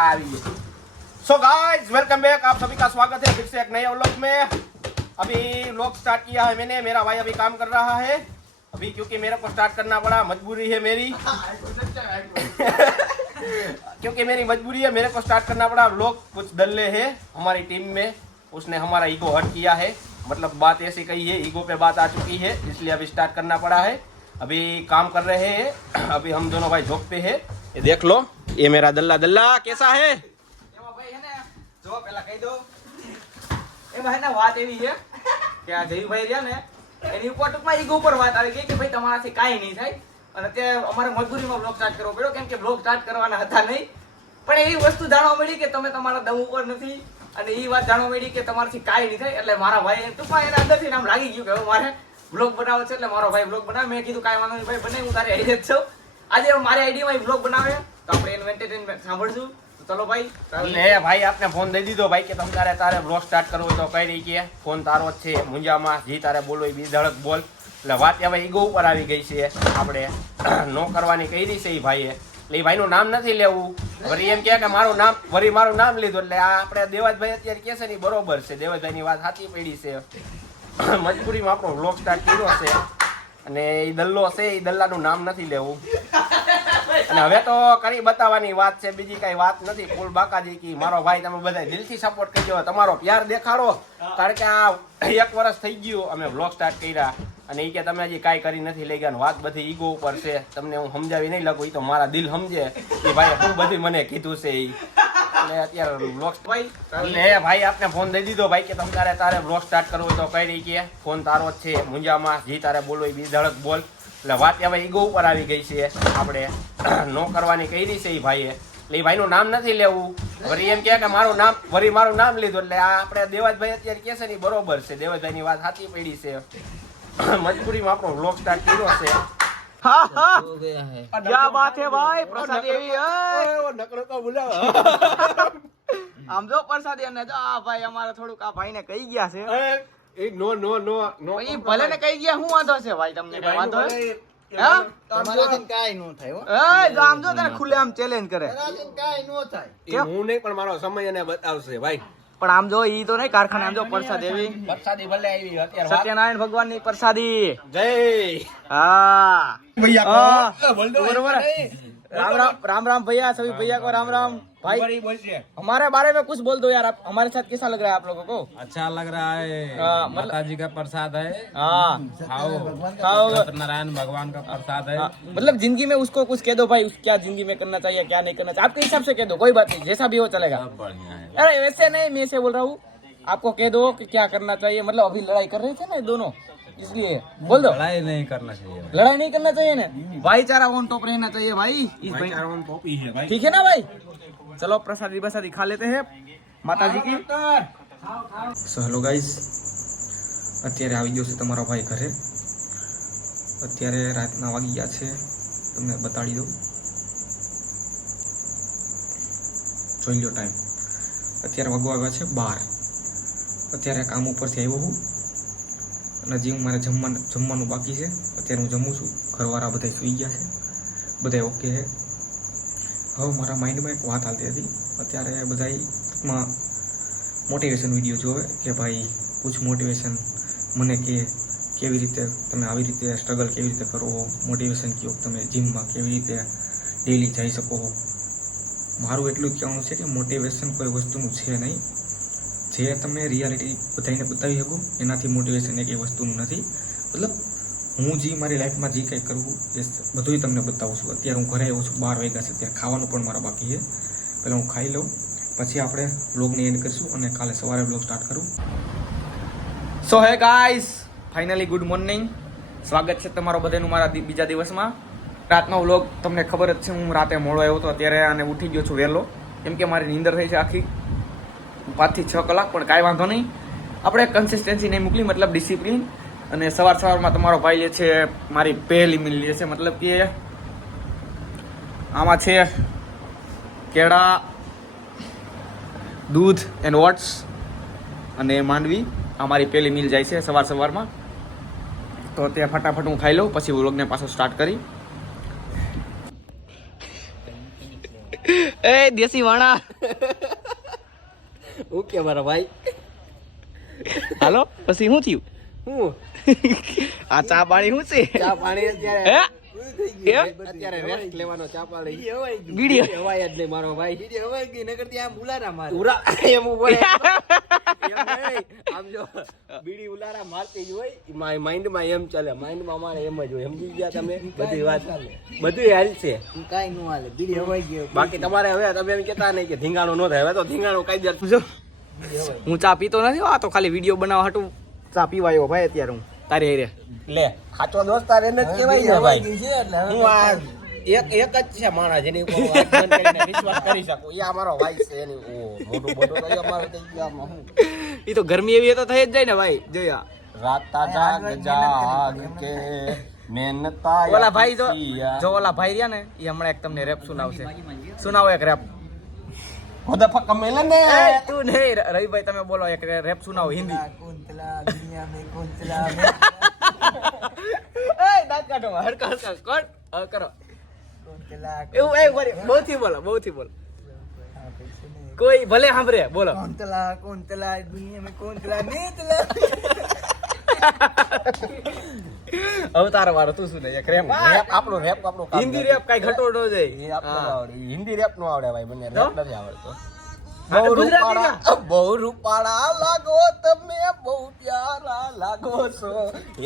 So guys welcome back आप सभी का स्वागत है फिर से एक नए व्लॉग में। अभी व्लॉग स्टार्ट किया है मैंने। मेरा भाई अभी काम कर रहा है। अभी क्योंकि मेरे को स्टार्ट करना पड़ा मजबूरी है मेरी। क्योंकि मेरी मजबूरी है, मेरे को स्टार्ट करना पड़ा लोग कुछ दल्ले हैं हमारी टीम में। उसने हमारा ईगो हट किया है। मतलब बात ऐसी कही है ईगो पे बात आ चुकी है, इसलिए अभी स्टार्ट करना पड़ा है। अभी काम कर रहे हैं। अभी हम दोनों भाई झोंक पे है। ये देख लो। ये मेरा दल्ला दल्ला कैसा है એમાં ભાઈ હે ને જો પેલા કહી દઉં એમાં હે ને વાત એવી છે કે આ જયુભાઈ રહ્યા ને એની ઉપર ટૂંકમાં ઈગો ઉપર વાત આવી ગઈ કે ભાઈ તમારાથી કાંઈ નહીં થાય અને તે અમારે મજબૂરીમાં બ્લોગ સ્ટાર્ટ કરવો પડ્યો કેમ કે બ્લોગ સ્ટાર્ટ કરવાના હતા નહીં પણ એવી વસ્તુ જાણવા મળી કે તમે તમારા દમ ઉપર નથી અને એ વાત જાણવા મળી કે તમારાથી કાંઈ નહીં થાય એટલે મારા ભાઈ ટૂંકમાં એને અંદરથી આમ લાગી ગયું કે હવે મારે બ્લોગ બનાવવો છે એટલે મારો ભાઈ બ્લોગ બનાવે મેં કીધું કાંઈ વાંધો નહીં ભાઈ બને હું તારી આઈડી જ છું આજે મારી આઈડીમાં બ્લોગ બનાવે તો આપણે એનું એન્ટરટેનમેન્ટ સાંભળશું. તો ચલો ભાઈ એટલે ભાઈ, આપને ફોન દઈ દીધો. ભાઈ કે તમ તારે તારે બ્લોગ સ્ટાર્ટ કરવો તો કઈ રહી કે? ફોન તારો જ છે. મુંજામાં જે તારે બોલો એ બી ધડક બોલ. એટલે વાત હવે ઈગો ઉપર આવી ગઈ છે. આપણે નો કરવાની કહી છે એ ભાઈએ. એટલે એ ભાઈનું નામ નથી લેવું. વળી એમ કે મારું નામ વળી મારું નામ લીધું. એટલે આ આપણે દેવાજભાઈ અત્યારે કહે છે ને બરોબર છે. દેવાજભાઈની વાત સાચી પડી છે. મજબૂરીમાં આપણો બ્લોગ સ્ટાર્ટ કર્યો છે. અને એ દલ્લો છે એ દલ્લાનું નામ નથી લેવું. અને હવે તો કરી બતાવવાની વાત છે બીજી કઈ વાત નથી. ફૂલ બાકાજી કી મારો ભાઈ તમે બધા દિલથી સપોર્ટ કરજો. તમારો પ્યાર દેખાડો. કારણ કે આ એક વર્ષ થઈ ગયું અમે વ્લોગ સ્ટાર્ટ કર્યા. અને એ કે તમે હજી કાંઈ કરી નથી લઈ ગયા વાત બધી ઈગો ઉપર છે. તમને હું સમજાવી નહીં લખું એ તો મારા દિલ સમજે. એ ભાઈ બહુ બધી મને કીધું છે એ એટલે અત્યારે વ્લોગ ભાઈ એટલે એ ભાઈ આપને ફોન દઈ દીધો. ભાઈ કે તમે તારે તારે બ્લોગ સ્ટાર્ટ કરવો તો કઈ રહી કે. ફોન તારો જ છે. મુંજામાં જે તારે બોલો એ બી ધડક બોલ. એટલે વાત હવે ઈગો ઉપર આવી ગઈ છે. આપણે નો કરવાની કહી છે એ ભાઈએ. એટલે એ ભાઈનું નામ નથી લેવું. વળી એમ કહે કે મારું નામ વળી મારું નામ લીધું. એટલે આ આપણે દેવાજભાઈ અત્યારે કહે છે ને બરોબર છે. દેવાજભાઈની વાત સાચી પડી છે. મજબૂરીમાં આપણો બ્લોગ સ્ટાર્ટ કર્યો છે. બાત હે. ભાઈ? પ્રસાદી એવી હે? આમ જો પ્રસાદ અને જો આ ભાઈ અમારે થોડુંક આ ભાઈને કહી ગયા છે. એ નો નો નો નો. ગયા હું વાંધો છે ભાઈ તમને કઈ વાંધો પણ આમ જો ઈ તો નહીં કારખાના આમ જો પ્રસાદેવી સત્યનારાયણ ભગવાનની પ્રસાદી જય. હા. બરોબર राम राम राम राम भैया सभी भैया को राम राम। भाई हमारे बारे में कुछ बोल दो यार आप हमारे साथ कैसा लग रहा है आप लोगों को? अच्छा लग रहा है। मतलब- माता जी का प्रसाद है। हाँ। खाओ। खाओ। सत्यनारायण भगवान का प्रसाद है। हाँ, मतलब ज़िंदगी में उसको कुछ कह दो भाई उस क्या ज़िंदगी में करना चाहिए क्या नहीं करना चाहिए। आपके हिसाब से कह दो कोई बात नहीं जैसा भी हो चलेगा। बढ़िया है। अरे वैसे नहीं मैं से बोल रहा हूँ आपको कह दो कि क्या करना चाहिए। मतलब अभी लड़ाई कर रहे थे ना दोनों? इसलिए बोल दो लड़ाई नहीं करना चाहिए लड़ाई नहीं करना चाहिए ना भाईचारा ऑन टॉप रहना चाहिए भाई इस भाई ठीक है ना भाई चलो प्रसादी प्रसादी खा लेते हैं माता जी की સો હેલો ગાઈઝ અત્યારે આવી ગયો છે તમારો ભાઈ ઘરે અત્યારે રાતના વાગી ગયા છે તમને બતાડી દઉં જોઈ લો ટાઈમ અત્યારે વાગવા આવ્યા છે બાર અત્યારે કામ ઉપરથી આવ્યો હું અને હજી હું મારે જમવાનું જમવાનું બાકી છે, અત્યારે હું જમું છું. ઘરવાળા બધા સૂઈ ગયા છે. બધા ઓકે છે. હવે મારા માઇન્ડમાં એક વાત હાલતી હતી. અત્યારે બધા ટૂંકમાં મોટિવેશન વીડિયો જોવે કે ભાઈ કુછ મોટિવેશન, મને કે કેવી રીતે તમે આવી રીતે સ્ટ્રગલ કેવી રીતે કરો મોટિવેશન કયો તમે જીમમાં કેવી રીતે ડેલી જઈ શકો મારું એટલું કહેવાનું છે કે મોટિવેશન કોઈ વસ્તુનું છે નહીં. જે તમે રિયાલિટી બધાને બતાવી શકો, એનાથી મોટિવેશન એ વસ્તુનું નથી. મતલબ, હું જે મારી લાઈફમાં જે કંઈ કરવું એ બધું તમને બતાવું છું. અત્યારે હું ઘરે આવ્યો છું, બાર વાગ્યા છે ત્યાં ખાવાનું પણ મારા બાકી છે. પહેલાં હું ખાઈ લઉં, પછી આપણે બ્લોગને એન્ડ કરીશું અને કાલે સવારે બ્લોગ સ્ટાર્ટ કરું. સો હે ગાઈસ ફાઇનલી ગુડ મોર્નિંગ સ્વાગત છે તમારો બધાનું મારા બીજા દિવસમાં. રાતનો વ્લોગ તમને ખબર જ છે, હું રાતે મોડો આવ્યો હતો, અત્યારે આને ઉઠી ગયો છું વહેલો. કેમ કે મારી નીંદર થઈ છે આખી. પાંચથી છ કલાક, પણ કાંઈ વાંધો નહીં. આપણે કન્સિસ્ટન્સી નહીં મોકલી મતલબ ડિસિપ્લિન અને સવાર સવારમાં તમારો ભાઈ લે છે, મારી પહેલી મિલ લે છે, મતલબ કે આમાં છે કેળા, દૂધ એન્ડ વોટ્સ અને માંડવી. આ મારી પહેલી મિલ જાય છે સવાર સવારમાં. તો તે ફટાફટ હું ખાઈ લઉં, પછી વ્લોગને પાછો સ્ટાર્ટ કરી. એ દેશી વાણા. હું કે મારા ભાઈ? હાલો પછી શું થયું? હું? આ ચા પાણી શું છે? ચા પાણી અત્યારે એમ? રેસ્ટ લેવાનો ચા પાણી. બીડી હવાય જ નહીં મારો ભાઈ. હવાઈ ગઈ નકર ત્યાં ઉલારા મારે. ઉરા એમ ઊભો. આમ જો બીડી ઉલારા મારતી જ હોય મારા માઇન્ડમાં એમ ચાલે. માઇન્ડમાં અમારે એમ જ હોય. સમજી ગયા તમે? બધી વાત. બધું હાલ છે. કાઈ નો હાલે. બીડી હવાઈ ગયો બાકી તમારે હવે તમે એમ કહેતા નહીં કે ધીંગાણો ન થાય. હવે તો ધીંગાણું કાયદેસર જો હું ચા પીતો નથી આ તો ખાલી વીડિયો બનાવવા હાટું ચા પીવાયો ભાઈ અત્યારે હું. તારે હારે લે સાચો દોસ્તાર એને જ કહેવાય છે ભાઈ હું આ એક એક જ છે માણસ એની વિશ્વાસ કરી શકું. એ અમારો ભાઈ છે એની. ઓ મોટું મોટું તો અમારો થઈ ગયો હું. એ તો ગરમી એવી તો થઈ જ જાય ને ભાઈ જોયા રાતા જાગ જાગ કે મહેનતા ઓલા ભાઈ જો જો ઓલા ભાઈ રહ્યા ને એ હમણાં એક તમને રેપ સુનાવશે. સુનાવો એક રેપ ખુદ ફક મેલે ને એ તું નહીં રવિભાઈ તમે બોલો એક રેપ સુનાવો હિન્દી કુંતલા દુનિયા में કુંતલા એ દાંત કાઢો હડકા હડકા કર હવે કરો કુંતલા એવું એ બોલી બહુથી બોલો બહુથી બોલો કોઈ ભલે સાંભળે બોલો કુંતલા કુંતલા દુનિયા મે કુંતલા નીતલા હવે તારો વારો તું શું એક રેપ આપણો રેપ આપણો હિન્દી રેપ કઈ ઘટો ન જાય. આવડે. હિન્દી રેપ નો આવડે ભાઈ મને રેપ નથી આવડતો. બહુ રૂપાળા લાગો તમે બહુ પ્યારા લાગો છો.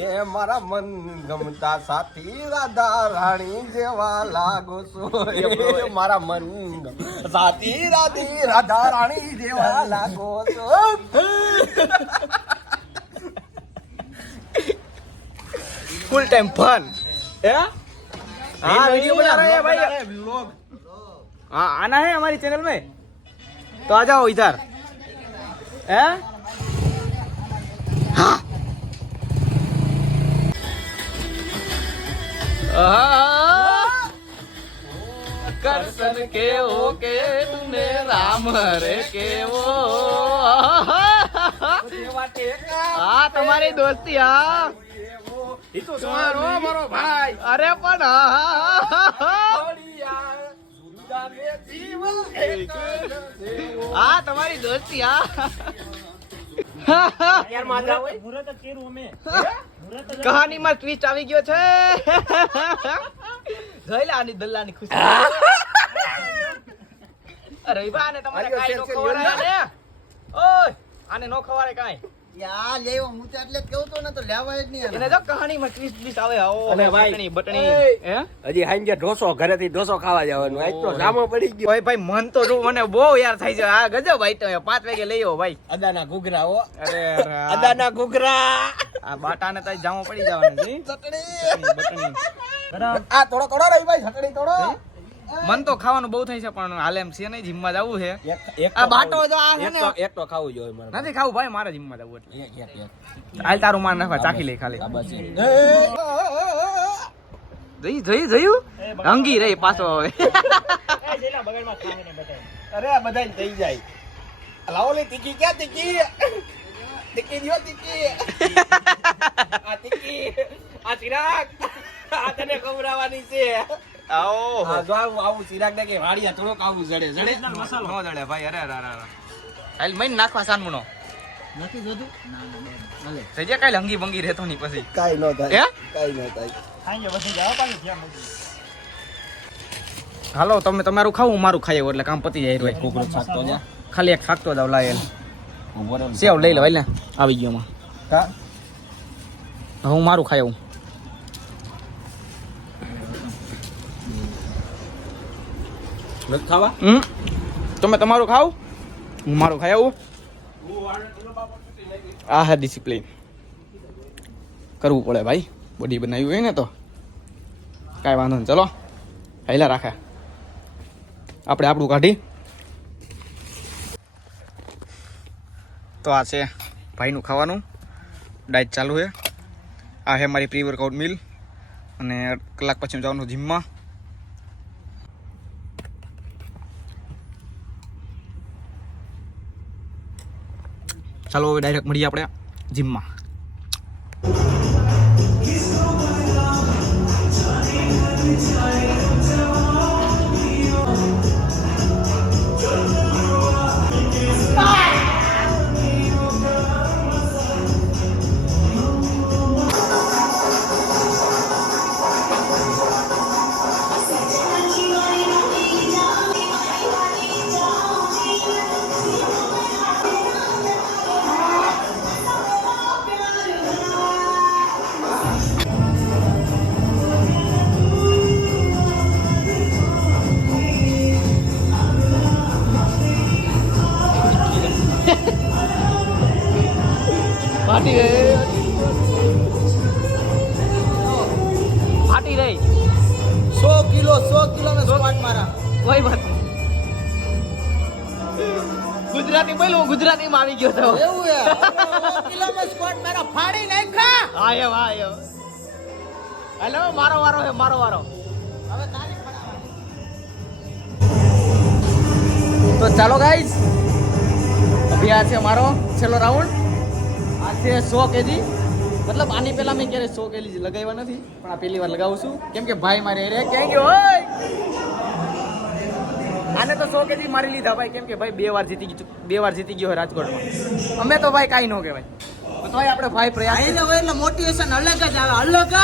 એ મારા મન ગમતા સાથી રાધા રાણી જેવા લાગો છો. મારા મન સાથી રાધી રાધા રાણી જેવા લાગો છો. फुल टाइम फन हाँ वीडियो बना रहे हैं भाई। हाँ आना है हमारी चैनल में। तो आ जाओ इधर। है? हाँ। के ओ के तूने राम हरे के वो। हाँ तुम्हारी दोस्ती हाँ। હા મારો મારો ભાઈ. અરે પણ હા હા તમારી દોસ્તી હા. કહાનીમાં ટ્વિસ્ટ આવી ગયો છે. જોઈ લે આની દલ્લાની ખુશી. અરે ભાઈ આને તમારે આલ્યો, નો ખવડાય ને. ઓય આને નો ખવડાય કાંઈ. યા લેવો હું તો એટલે જ તો ને તો લેવાય જ નહીં એને જો કહાનીમાં ટ્વિસ્ટ ટ્વિસ્ટ આવે ઓ અને બટણી બટણી હે? હજી હાંજે ઢોસો ઘરેથી ઢોસો ખાવા જવાનું. આજ તો જામો પડી ગયો. ભાઈ ભાઈ મન તો જો મને બહુ યાર થાય છે. આ ગજબ ભાઈ તો પાંચ વાગે લઈ આવો ભાઈ. અદાના ઘૂઘરા હો. અરે અદાના ઘૂઘરા. આ બાટાને તો જામો પડી જવાનું છે ચટણી. બટણી. આ થોડો થોડો રહી ભાઈ ચટણી થોડો. મન તો ખાવાનું બહુ થાય છે પણ હાલ એમ છે નહીં જીમમાં જવું છે. એક એક આ બાટો જો આ છે ને. તો એક તો ખાવું જોઈએ મારે નથી ખાવું ભાઈ મારે જીમમાં જવું એટલે. હાલ તારું માર નાખવા ચાખી લે ખાલી. જઈ જઈ જયું? રંગી રહી પાછો હવે. અરે આ બધાય થઈ જાય. લાવો લે તીખી ક્યાં તીખી તીખી દિયો તીખી આ તીખી આ ચિરાગ. આ તને ખવડાવવાની છે. આવો. હા જો આવું આવું ચિરાગ ને કે વાડિયા થોડોક આવું જડે જડે? નો જડે ભાઈ અરે અરે અરે હાલ મઈન નાખવા સાનમુનો. નથી જોતું? થઈ જાય કાઈ હંગી બંગી રહેતો નહીં પછી? કાઈ નો હે? થાય કાઈ નો થાય. હાલો તમે તમારું ખાવું મારું ખાઈ એટલે કામ પતી જાય ભાઈ કોકરો છાકતો જા. ખાલી એક ખાકતો જાવ રહો. સેવ લઈ લે ભાઈ ને. આવી ગયો માં. હા હું મારું ખાઈ આવું. ખાવા? હમ? તમે તમારું ખાવ. હું મારું ખાઈ આવું. આ હા ડિસિપ્લિન કરવું પડે ભાઈ. બોડી બનાવી હોય ને તો. કાંઈ વાંધો નહીં. ચલો. હાઈલા રાખે. આપણે આપણું કાઢી. તો આ છે ભાઈનું ખાવાનું. ડાયટ ચાલુ છે. આ છે મારી પ્રી વર્કઆઉટ મિલ અને કલાક પછી જવાનું જીમમાં. ચાલો હવે ડાયરેક્ટ મળીએ આપણે જીમમાં. ફાટી રહી ફાટી રહી સો કિલો સો કિલો મેં સ્ક્વાટ મારા. કોઈ વાત. ગુજરાતી બોલ હું ગુજરાતીમાં આવી ગયો તો. એવું હે કિલો મેં સ્ક્વાટ મારા. ફાડી નાખ્યા? હા આયો એમ. હેલો મારો વારો હે મારો વારો. હવે તારી. તો ચાલો ગાઈઝ અભી આ છે મારો છેલ્લો રાઉન્ડ છે સો કેજી મતલબ આની પહેલા મેં ક્યારે સો કેજી લગાવ્યા નથી પણ આ પહેલી વાર લગાવું છું. કેમ કે ભાઈ મારે રે ક્યાં ગયો? હોય આને તો સો કેજી મારી લીધા ભાઈ. કેમ કે ભાઈ બે વાર જીતી ગયું બે વાર જીતી ગયો હોય રાજકોટમાં. અમે તો ભાઈ કાંઈ ન કહેવાય. તો આપણે ભાઈ પ્રયાસ એટલે મોટિવેશન અલગ જ આવે અલગ જ!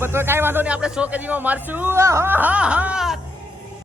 તો કાંઈ વાંધો નહીં આપણે સો કેજીમાં મારશું. હા હા હા!